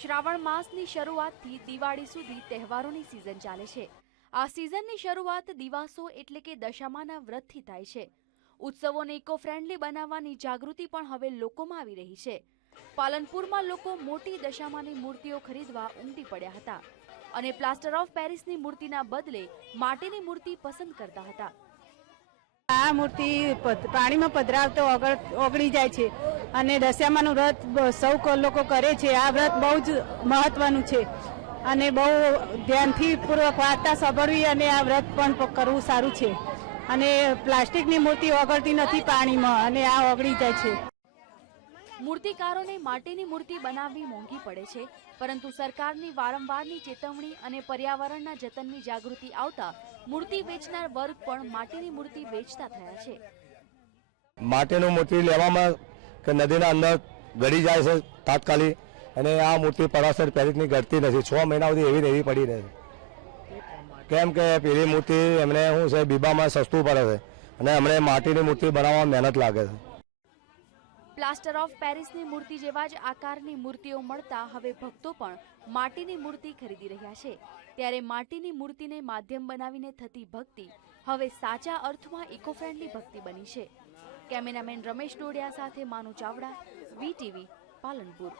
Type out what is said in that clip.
શ્રાવણ માસની શરૂઆતથી દિવાળી સુધી તહેવારોની સિઝન ચાલે છે. આ સિઝનની શરૂઆત દિવાસો એટલે કે દશામાના વ્રતથી થાય છે. ઉત્સવોને ઇકો ફ્રેન્ડલી બનાવવાની જાગૃતિ પણ હવે લોકોમાં આવી રહી છે. પાલનપુરમાં લોકો મોટી દશામાની મૂર્તિઓ ખરીદવા ઉમટી પડ્યા હતા અને પ્લાસ્ટર ઓફ પેરિસની મૂર્તિના બદલે માટીની મૂર્તિ પસંદ કરતા હતા. આ મૂર્તિ પાણીમાં પધરાવતો ઓગળી જાય છે. અને દશામાનું વ્રત સૌ લોકો કરે છે. આ વ્રત બહુ જ મહત્વનું છે. અને બહુ ધ્યાનથી પૂર્વક વાર્તા સાંભળવી અને આ વ્રત પણ કરવું સારું છે. અને પ્લાસ્ટિકની મૂર્તિ ઓગળતી નથી પાણીમાં અને આ ઓગળી જાય છે. મૂર્તિકારોને માટીની મૂર્તિ બનાવવી મોંઘી પડે છે પરંતુ સરકારની વારંવારની ચેતવણી અને પર્યાવરણના જતનની જાગૃતિ આવતા મૂર્તિ વેચનાર વર્ગ પણ માટીની મૂર્તિ વેચતા થયા છે. માટીનું મૂર્તિ લેવામાં કે નદીના અંદર ગળી જાય છે તાત્કાલિક અને આ મૂર્તિ પરાસર પેરિસની ઘટતી નથી. છ મહિના સુધી એવી એવી પડી રહે છે. કેમ કે પેલી મૂર્તિ એમને શું છે, બીબામાં સસ્તું પડે છે અને અમને માટીની મૂર્તિ બનાવવામાં મહેનત લાગે છે. પ્લાસ્ટર ઓફ પેરિસની મૂર્તિ જેવા જ આકારની મૂર્તિઓ મળતા હવે ભક્તો પણ માટીની મૂર્તિ ખરીદી રહ્યા છે. ત્યારે માટીની મૂર્તિને માધ્યમ બનાવીને થતી ભક્તિ હવે સાચા અર્થમાં ઇકો ફ્રેન્ડલી ભક્તિ બની છે. કેમેરામેન રમેશ ડોડિયા સાથે માનુ ચાવડા વીટીવી પાલનપુર.